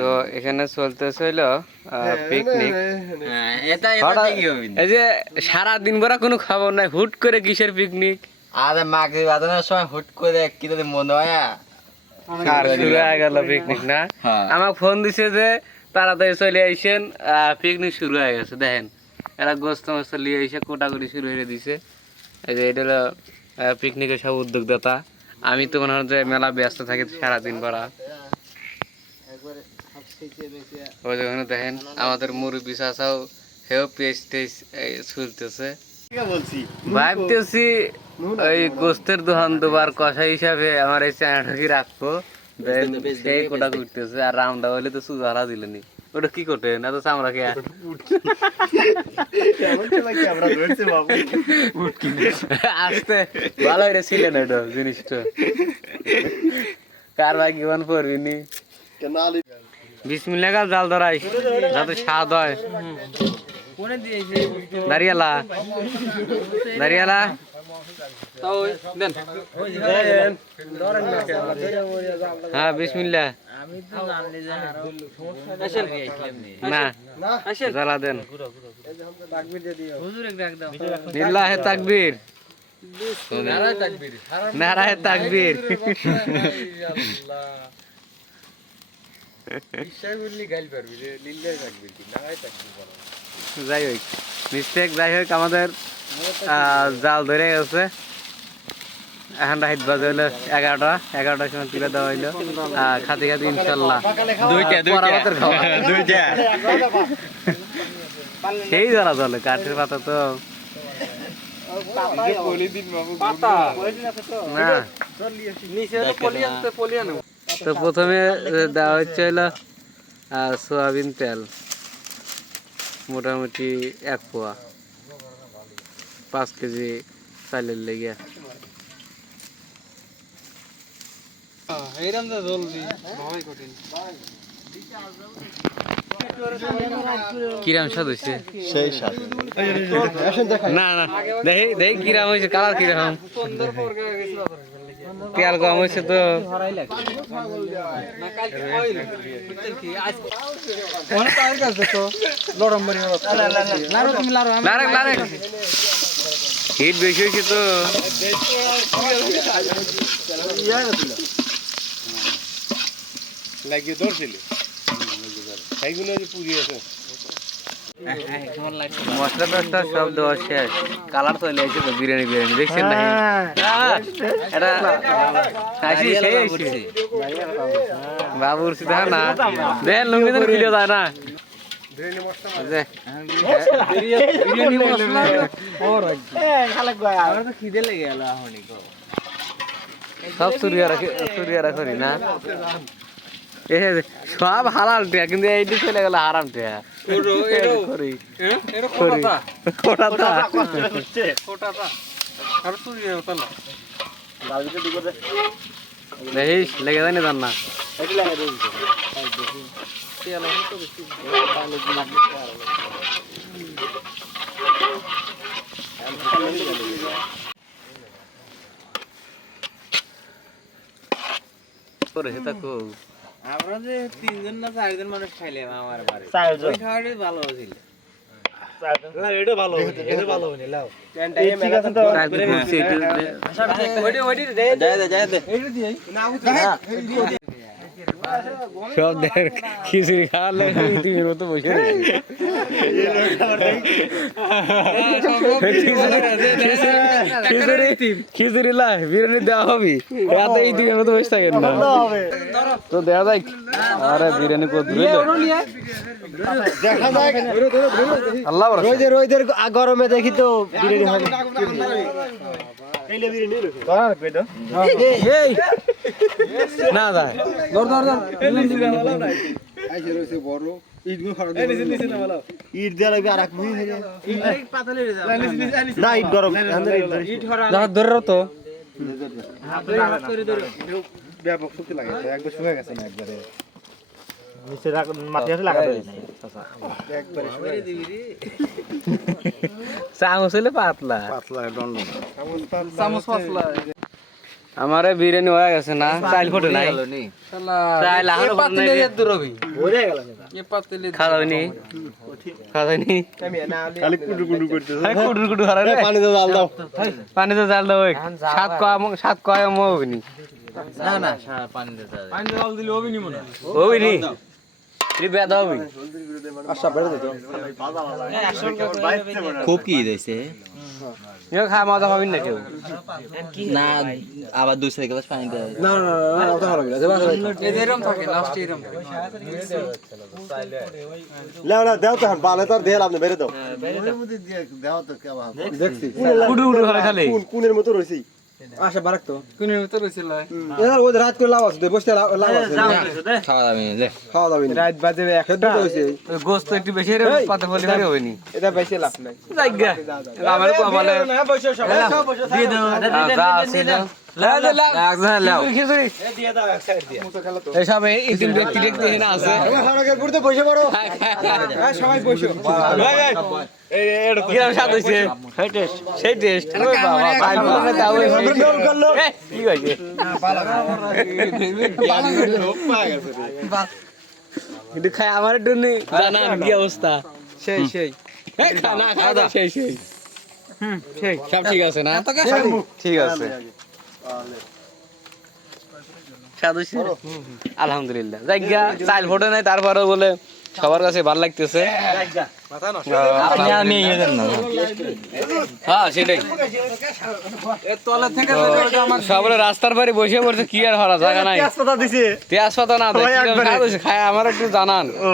তো এখানে চলতেছে হইল পিকনিক হ্যাঁ এটা এটা হঠাৎ ঠিকই হবে এই যে সারা দিন ভরা কোনো খবর নাই হুট করে কিসের পিকনিক আরে মাগরিব আদানের সময় হুট করে কি তোদের মনে হয় শুরু হয়ে গেল পিকনিক না? হ্যাঁ। আমাকে ফোন দিছে যে তাড়াতাড়ি চলে আইসেন পিকনিক শুরু হয়ে গেছে দেখেন। এরা গোস্ত মোস্ত নিয়ে এসে কোটাকুটি শুরু হয়ে দিছে। এই যে এটা হলো পিকনিকের সব উদ্যোগদাতা। আমি তো মনে হয় যে মেলা ব্যস্ত থাকি সারাদিন ভরা। ওই ওখানে দেখেন, আমাদের মুরব্বী চাচাও সেও পেজ টেজ ছুলতেছে ভাবতেছি ওই গোস্তের দোকান দুবার কষা হিসাবে আমার এই চ্যানেলটাকে রাখব সেই কোটা করতেছে আর রামদা হলে তো সুজারা দিলেনি। ওটা কি করতে? না তো চামড়া কে আসতে। ভালো এটা ছিলেন এটা জিনিসটা। কার ভাই জীবন পড়বিনি বিসমিল্লাহ কাল জাল ধরাই যাতে স্বাদ হয়। দাঁড়িয়ালা দাঁড়িয়ালা হ্যাঁ বিসমিল্লাহ। না। জ্বালা দেন। নিল্লাহে তাকবীর। নারায় তাকবীর। যাই হোক মিস্টেক যাই হোক আমাদের আহ, জাল ধরে গেছে। এখন রাইত বাজে হলো এগারোটা এগারোটার সময় তুলে দেওয়া হইল। খাতে খাতে ইনশাল্লাহ। সেই ধরা চলে কাঠের পাতা তো। না। তো প্রথমে দেওয়া হচ্ছে হলো সয়াবিন তেল। মোটামুটি এক পোয়া পাঁচ কেজি চালের লেগে কিরাম স্বাদ হয়েছে না না দেখি দেখি কিরাম হয়েছে কালার কীরকম তেল কম হয়েছে তো। হিট বেশি হয়েছে তো। লাগিয়ে ধরছিল? সেইগুলো পুড়িয়েছে মশলা টসলা সব দেওয়া শেষ। কালার চলে আসছে তো বিরিয়ানি বিরিয়ানি দেখছেন না এটা সেই আইছে বাবুর সিধা না। দেন লুঙ্গি দেন যায় না। বিরিয়ানি মশলা? সব চুরিয়া রাখি চুরিয়া রাখি না। সব হালাল টিয়া কিন্তু এইটি চলে গেল হারাম টিয়া। লেগে যায় না না। করে সেটা খুব আমরা যে তিনজন না চারজন মানুষ খাইলাম আমার বাড়ি চারজন খাওয়াটাই ভালো ছিল এটা ভালো সব দেখ খিচুড়ি খাওয়ার লাগে মতো বসে। খিচুড়ি লাই বিরিয়ানি দেওয়া হবে। রাতে এই তিনের মতো বসে থাকেন না। তো দেওয়া যায় আরে বিরিয়ানি দেখা আল্লাহ গরমে দেখি তো বিরিয়ানি হবে। না যায় ইট দেওয়া লাগবে আর এক মুহি না ইট গরম ধরে যা ধরে রাখো তো ব্যাপক শক্তি লাগে একবার শুয়ে গেছে না একবারে নিচে মাটি আছে লাগাতে একবারে চামচ হলে পাতলা পাতলা চামচ পাতলা আমার বিরিয়ানি হয়ে গেছে না? চাল ফটো নাই। চাল আহার দূর নাই হয়ে গেল না? খাওয়াই নি খাওয়াই নি খালি কুটু কুটু করতেছে। হ্যাঁ কুডু কুডু হারা রে পানি তো জাল দাও। পানি তো জাল দাও সাত আম সাত কয় মো হবিনি না? না পানি দাও। পানি দিতে হবে হবিনি রে বেদা হবি আচ্ছা বেড়ে দিত খুব কি দিয়েছে ইও মজা পাবি না কেউ? না আবার দুই সাইকেল পানি না না না ওটা ভালো লাগবে এরকম থাকে। লাস্ট এরকম লেও দেও তো বালে তো দেল আপনি বেরে দাও। দেখছি। কোনের মতো রইছি। আচ্ছা বারাক তো। কোনের ভিতর হয়েছিল এবার ওই রাত করে লাভ আছে বসতে লাভ আছে। খাওয়া দাওয়া মিলে খাওয়া দাওয়া রাত বাজে একটা। হইছে। গোস্ত একটু বেশি রে পাতে বলি পারে হবিনি এটা বেশি লাভ নাই। জায়গা আমার কো বলে। না বসো সব খিচুড়ি দিয়ে দাও তো বসে। হ্যাঁ বসো দাও হইছে কিন্তু খাই আমার কি অবস্থা? সেই সেই। খাওয়া দাওয়া সেই সেই। হুম সেই। সব ঠিক আছে না? ঠিক আছে। আলহামদুলিল্লাহ। জায়গা চাইল ফোটে নাই তারপরে বলে সবার কাছে ভালো লাগতেছে। হ্যাঁ সেটাই। রাস্তার পারে বসে পড়ছে কি আর হরা জায়গা নাই। হাসপাতাল পাতা না দেয় কিরম স্বাদ হইছে? খায় আমার একটু জানান। ও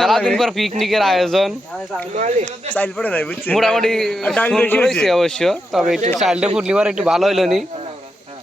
মেলা দিন পর পিকনিকের আয়োজন। মোটামুটি অবশ্য তবে একটু চাইল্ডে ফুটলিবার একটু ভালো হইল নি।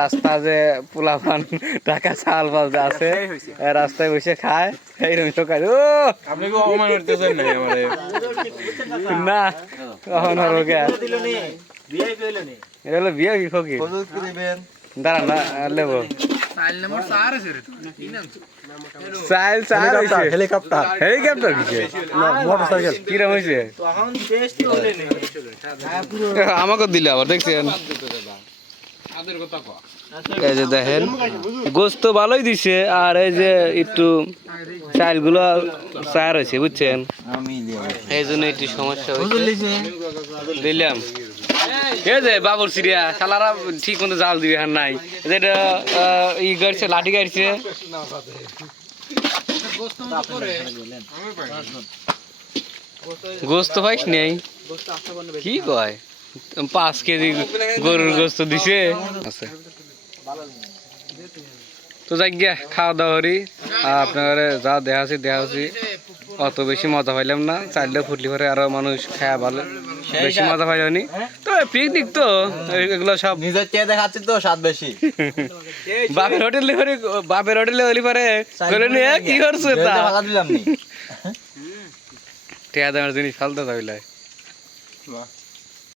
রাস্তা যে পোলাপান টাকা চাল বাল আছে রাস্তায় বসে খায়। এইরকম সকাল ও আপনি কি অপমান করতেছেন না আমারে না কখন হলো কে এটা হলো বিয়ে কি ফকির দাঁড়া না লেবো সাইল নম্বর 4 আছে রে কি নাম? চাইল চাইল হইছে হেলিকপ্টার হেলিকপ্টার মোটরসাইকেল কিরম হইছে আমাকে দিলে আবার দেখছেন? এই যে দেখেন, গোস্ত ভালোই দিছে, আর এই যে একটু চালগুলো চার হয়েছে বুঝছেন? এই জন্য একটু সমস্যা হয়েছে। দিলাম। বাবুর সিরিয়া, শালারা ঠিক মতো জাল দিবে আর নাই। ই গাড়ছে, লাঠি গাড়ছে। গোস্ত পাইস নেই? কি কয়? পাঁচ কেজি গরুর গোস্ত দিছে। আছে। তো যাই গিয়া খাওয়া দাওয়া করি। আর আপনার যা দেখাছি দেখাছি। অত বেশি মজা পাইলাম না। চাইলে ফুটলি পরে আরও মানুষ খায়া ভালো বেশি মজা পাইলাম তো পিকনিক তো এগুলো সব নিজের চেয়ে দেখাচ্ছি তো স্বাদ বেশি। বাপের হোটেলে পরে বাপের হোটেলে হলি পরে করে নিয়ে কি করছ তা? দিলাম নি। দামের জিনিস ফালতে যাইলাই